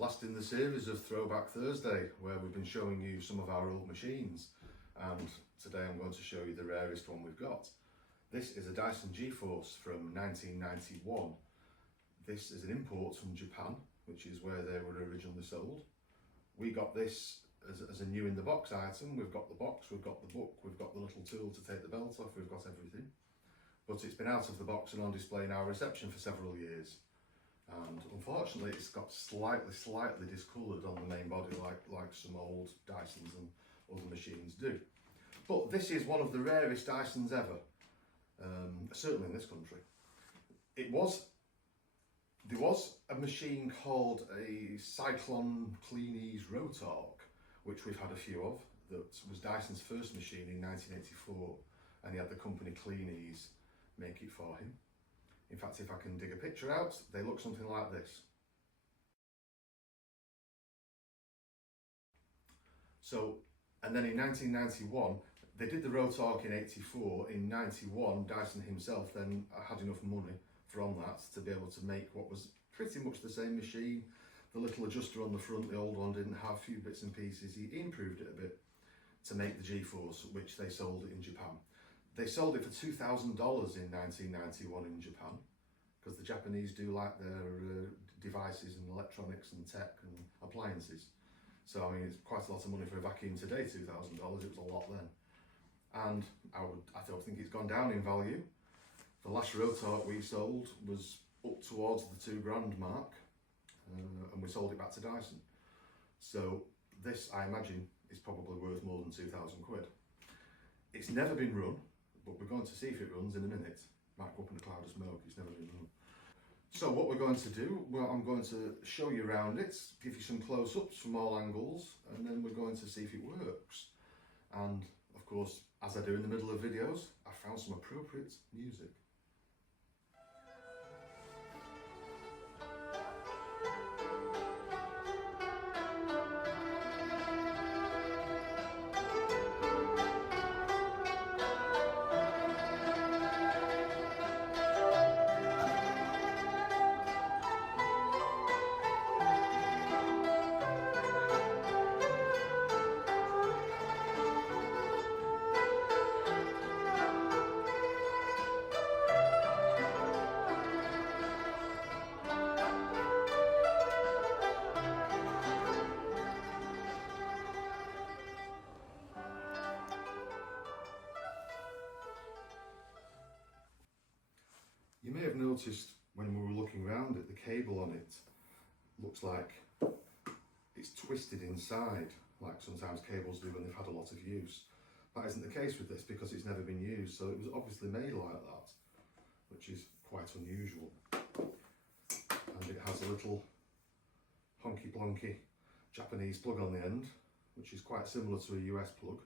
Last in the series of Throwback Thursday, where we've been showing you some of our old machines, and today I'm going to show you the rarest one we've got. This is a Dyson GeForce from 1991. This is an import from Japan, which is where they were originally sold. We got this as a new in the box item. We've got the box, we've got the book, we've got the little tool to take the belt off, we've got everything. But it's been out of the box and on display in our reception for several years. And unfortunately it's got slightly discoloured on the main body like some old Dysons and other machines do. But this is one of the rarest Dysons ever, certainly in this country. There was a machine called a Cyclone Cleanies Rotork, which we've had a few of, that was Dyson's first machine in 1984, and he had the company Cleanies make it for him. In fact, if I can dig a picture out, they look something like this. So, and then in 1991, they did the Rotork in 84. In 91, Dyson himself then had enough money from that to be able to make what was pretty much the same machine. The little adjuster on the front, the old one, didn't have a few bits and pieces. He improved it a bit to make the GeForce, which they sold in Japan. They sold it for $2,000 in 1991 in Japan, because the Japanese do like their devices and electronics and tech and appliances. So I mean, it's quite a lot of money for a vacuum today, $2,000, it was a lot then. And I don't think it's gone down in value. The last Rotork we sold was up towards the £2,000 mark, and we sold it back to Dyson. So this, I imagine, is probably worth more than 2,000 quid. It's never been run, but we're going to see if it runs in a minute. Might go up in a cloud of smoke, it's never been run. So what we're going to do, well, I'm going to show you around it, give you some close-ups from all angles, and then we're going to see if it works. And of course, as I do in the middle of videos, I found some appropriate music. You may have noticed when we were looking around it, the cable on it looks like it's twisted inside, like sometimes cables do when they've had a lot of use. That isn't the case with this because it's never been used, so it was obviously made like that, which is quite unusual. And it has a little honky plonky Japanese plug on the end, which is quite similar to a US plug.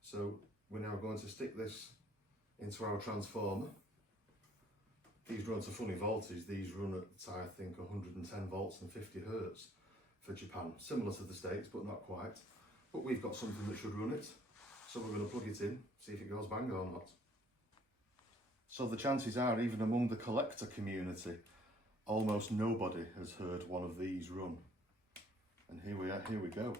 So we're now going to stick this into our transformer. These run to funny voltage. These run at, I think, 110 volts and 50 hertz for Japan. Similar to the States, but not quite. But we've got something that should run it. So we're going to plug it in, see if it goes bang or not. So the chances are, even among the collector community, almost nobody has heard one of these run. And here we are, here we go.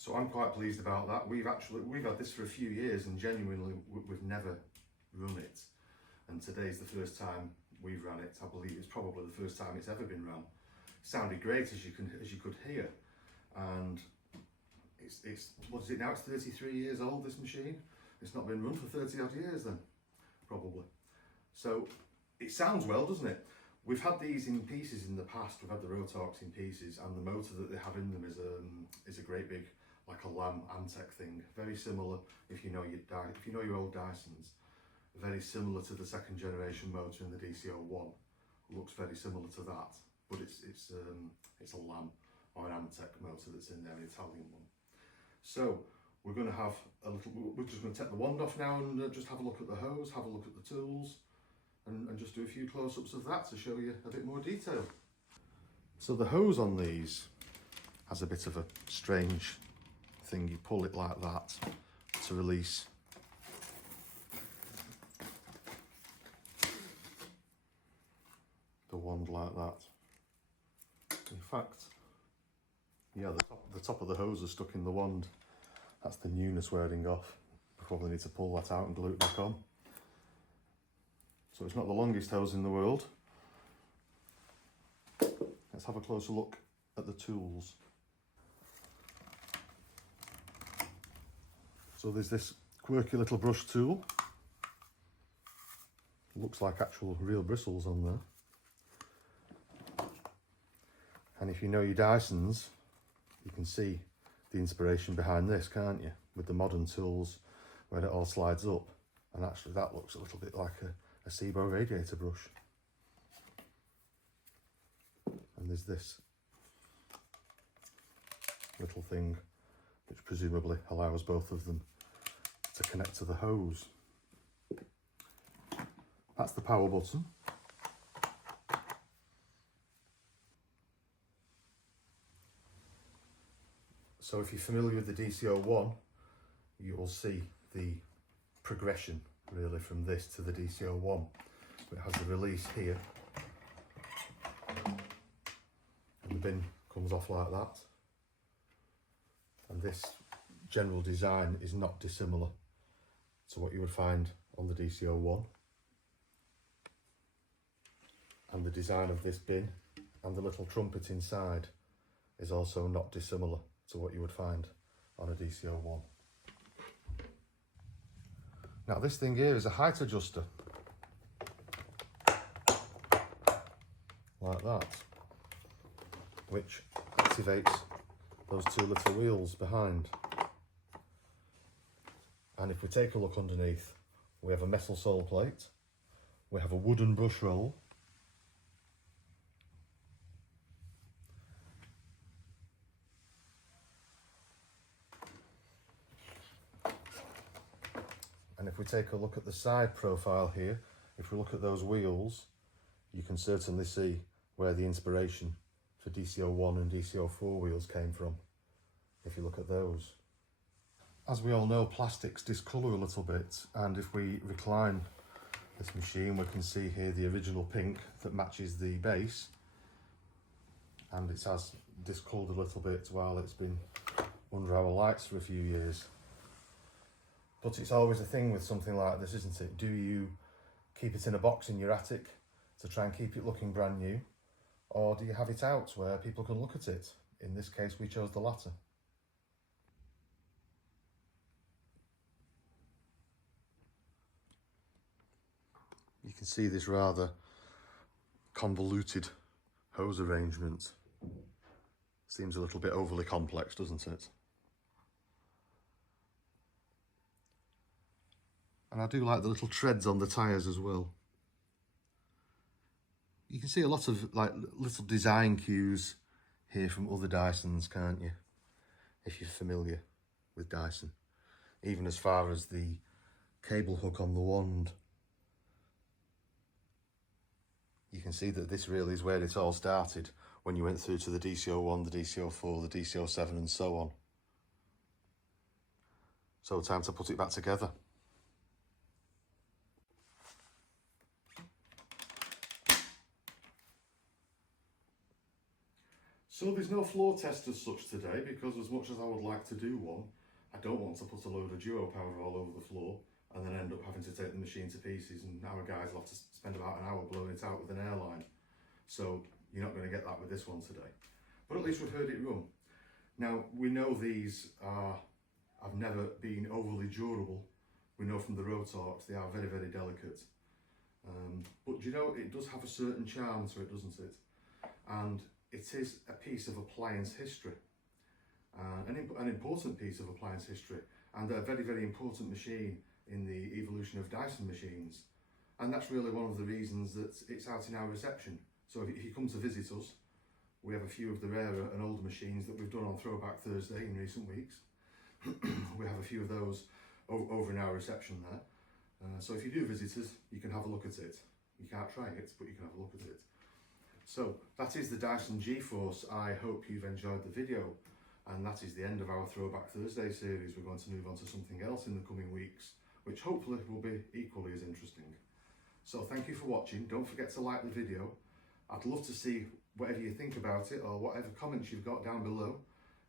So I'm quite pleased about that. We've had this for a few years and genuinely we've never run it. And today's the first time we've run it. I believe it's probably the first time it's ever been run. It sounded great as you could hear. And it's what is it now? It's 33 years old, this machine. It's not been run for 30 odd years then, probably. So it sounds well, doesn't it? We've had these in pieces in the past. We've had the Rotorks in pieces, and the motor that they have in them is a great big, like a lamp Antec thing. Very similar, if you know your old Dysons, very similar to the second generation motor in the DC-01. Looks very similar to that, but it's a lamp or an Amtech motor that's in there, an Italian one. So we're going to have a little, we're just going to take the wand off now and just have a look at the hose, have a look at the tools, and just do a few close-ups of that to show you a bit more detail. So the hose on these has a bit of a strange thing. You pull it like that to release the wand like that. In fact, yeah, the top of the hose is stuck in the wand. That's the newness wearing off. We probably need to pull that out and glue it back on. So it's not the longest hose in the world. Let's have a closer look at the tools. So there's this quirky little brush tool. Looks like actual real bristles on there. And if you know your Dysons, you can see the inspiration behind this, can't you? With the modern tools where it all slides up. And actually that looks a little bit like a SIBO radiator brush. And there's this little thing which presumably allows both of them to connect to the hose. That's the power button. So if you're familiar with the DCO1, you will see the progression really from this to the DCO1. It has the release here, and the bin comes off like that. And this general design is not dissimilar to what you would find on the DCO1. And the design of this bin and the little trumpet inside is also not dissimilar to what you would find on a DCO1. Now this thing here is a height adjuster, like that, which activates those two little wheels behind. And if we take a look underneath, we have a metal sole plate, we have a wooden brush roll, and if we take a look at the side profile here, if we look at those wheels, you can certainly see where the inspiration for DCO1 and DCO4 wheels came from, if you look at those. As we all know, plastics discolour a little bit, and if we recline this machine, we can see here the original pink that matches the base, and it has discoloured a little bit while it's been under our lights for a few years. But it's always a thing with something like this, isn't it? Do you keep it in a box in your attic to try and keep it looking brand new? Or do you have it out where people can look at it? In this case, we chose the latter. You can see this rather convoluted hose arrangement. Seems a little bit overly complex, doesn't it? And I do like the little treads on the tyres as well. You can see a lot of like little design cues here from other Dysons, can't you? If you're familiar with Dyson. Even as far as the cable hook on the wand. You can see that this really is where it all started when you went through to the DCO1, the DCO4, the DCO7 and so on. So time to put it back together. So there's no floor test as such today, because as much as I would like to do one, I don't want to put a load of duo powder all over the floor and then end up having to take the machine to pieces, and our guys will have to spend about an hour blowing it out with an airline. So you're not going to get that with this one today. But at least we've heard it run. Now we know these have never been overly durable. We know from the Rotorks they are very, very delicate. But you know, it does have a certain charm to it, doesn't it? And it is a piece of appliance history, an important piece of appliance history, and a very, very important machine in the evolution of Dyson machines. And that's really one of the reasons that it's out in our reception. So if you come to visit us, We have a few of the rarer and older machines that we've done on Throwback Thursday in recent weeks. We have a few of those over in our reception there. So if you do visit us, you can have a look at it. You can't try it, but you can have a look at it. So that is the Dyson G-Force. I hope you've enjoyed the video. And that is the end of our Throwback Thursday series. We're going to move on to something else in the coming weeks, which hopefully will be equally as interesting. So thank you for watching. Don't forget to like the video. I'd love to see whatever you think about it, or whatever comments you've got down below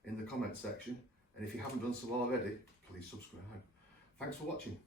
in the comment section. And if you haven't done so already, please subscribe. Thanks for watching.